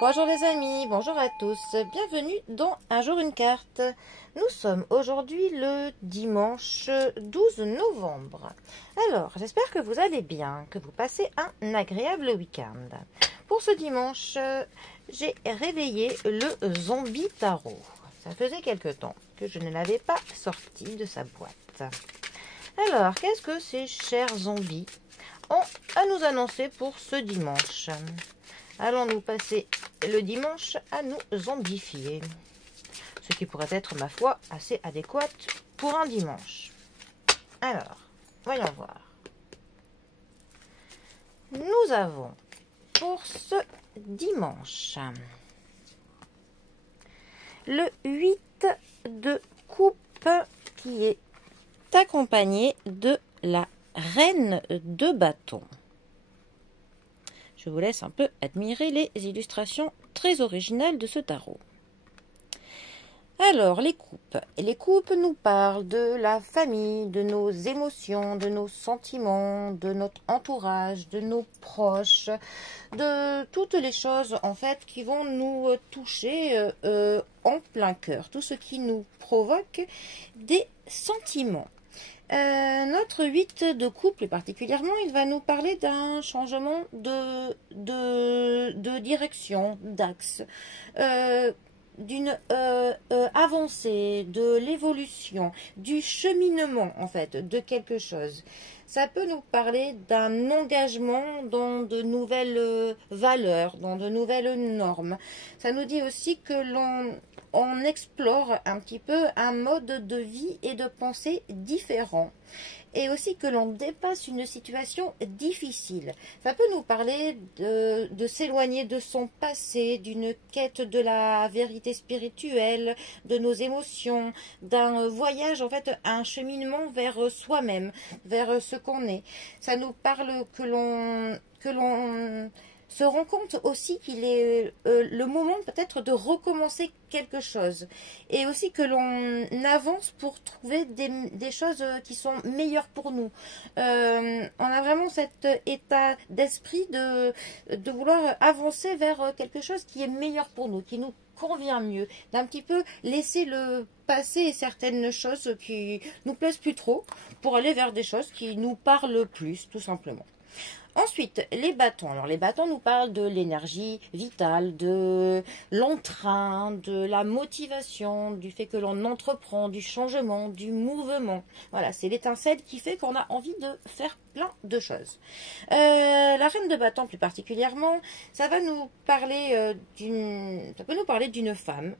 Bonjour les amis, bonjour à tous, bienvenue dans Un jour une carte. Nous sommes aujourd'hui le dimanche 12 novembre. Alors, j'espère que vous allez bien, que vous passez un agréable week-end. Pour ce dimanche, j'ai réveillé le Zombie Tarot. Ça faisait quelque temps que je ne l'avais pas sorti de sa boîte. Alors, qu'est-ce que ces chers zombies ont à nous annoncer pour ce dimanche ? Allons-nous passer le dimanche à nous zombifier? Ce qui pourrait être, ma foi, assez adéquat pour un dimanche. Alors, voyons voir. Nous avons pour ce dimanche le 8 de coupe qui est accompagné de la reine de bâton. Je vous laisse un peu admirer les illustrations très originales de ce tarot. Alors, les coupes. Les coupes nous parlent de la famille, de nos émotions, de nos sentiments, de notre entourage, de nos proches, de toutes les choses en fait qui vont nous toucher en plein cœur. Tout ce qui nous provoque des sentiments. Notre 8 de coupe, plus particulièrement, il va nous parler d'un changement de direction, d'axe, d'une avancée, de l'évolution, du cheminement, en fait, de quelque chose. Ça peut nous parler d'un engagement dans de nouvelles valeurs, dans de nouvelles normes. Ça nous dit aussi que on explore un petit peu un mode de vie et de pensée différent. Et aussi que l'on dépasse une situation difficile. Ça peut nous parler de s'éloigner de son passé, d'une quête de la vérité spirituelle, de nos émotions, d'un voyage, en fait, un cheminement vers soi-même, vers ce qu'on est. Ça nous parle que l'on se rend compte aussi qu'il est le moment peut-être de recommencer quelque chose et aussi que l'on avance pour trouver des choses qui sont meilleures pour nous. On a vraiment cet état d'esprit de vouloir avancer vers quelque chose qui est meilleur pour nous, qui nous convient mieux, d'un petit peu laisser le passé certaines choses qui nous plaisent plus trop pour aller vers des choses qui nous parlent plus, tout simplement. Ensuite, les bâtons. Alors, les bâtons nous parlent de l'énergie vitale, de l'entrain, de la motivation, du fait que l'on entreprend, du changement, du mouvement. Voilà, c'est l'étincelle qui fait qu'on a envie de faire plein de choses. La reine de bâton, plus particulièrement, ça va nous parler ça peut nous parler d'une femme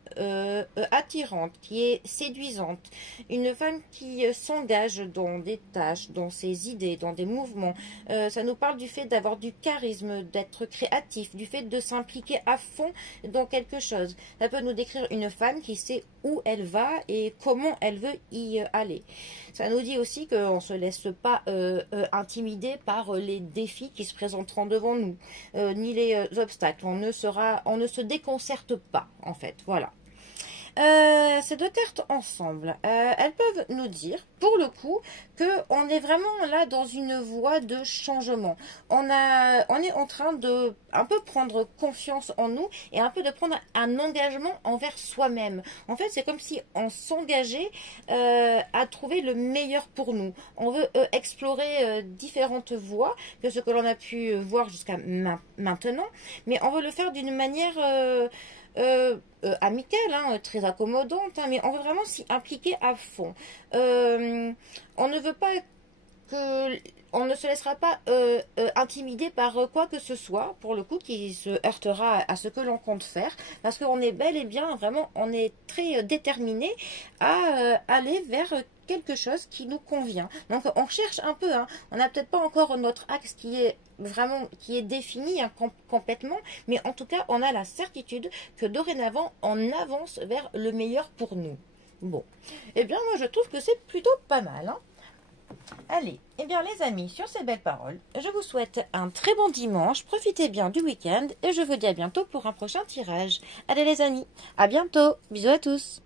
attirante, qui est séduisante, une femme qui s'engage dans des tâches, dans ses idées, dans des mouvements. Ça nous parle du fait d'avoir du charisme, d'être créatif, du fait de s'impliquer à fond dans quelque chose. Ça peut nous décrire une femme qui sait où elle va et comment elle veut y aller. Ça nous dit aussi qu'on ne se laisse pas intimider par les défis qui se présenteront devant nous, ni les obstacles. On ne se déconcerte pas, en fait. Voilà. Ces deux cartes ensemble, elles peuvent nous dire, pour le coup, qu'on est vraiment là dans une voie de changement. On est en train de un peu prendre confiance en nous et un peu de prendre un engagement envers soi-même. En fait, c'est comme si on s'engageait à trouver le meilleur pour nous. On veut explorer différentes voies que ce que l'on a pu voir jusqu'à maintenant, mais on veut le faire d'une manière amicale, hein, très accommodante, hein, mais on veut vraiment s'y impliquer à fond. On ne veut pas on ne se laissera pas intimider par quoi que ce soit, pour le coup, qui se heurtera à ce que l'on compte faire, parce qu'on est bel et bien, vraiment, on est très déterminé à aller vers quelque chose qui nous convient. Donc on cherche un peu, hein. On n'a peut-être pas encore notre axe qui est défini, hein, complètement, mais en tout cas on a la certitude que dorénavant on avance vers le meilleur pour nous. Bon, eh bien moi je trouve que c'est plutôt pas mal, hein. Allez, eh bien les amis, sur ces belles paroles, je vous souhaite un très bon dimanche, profitez bien du week-end et je vous dis à bientôt pour un prochain tirage. Allez les amis, à bientôt, bisous à tous.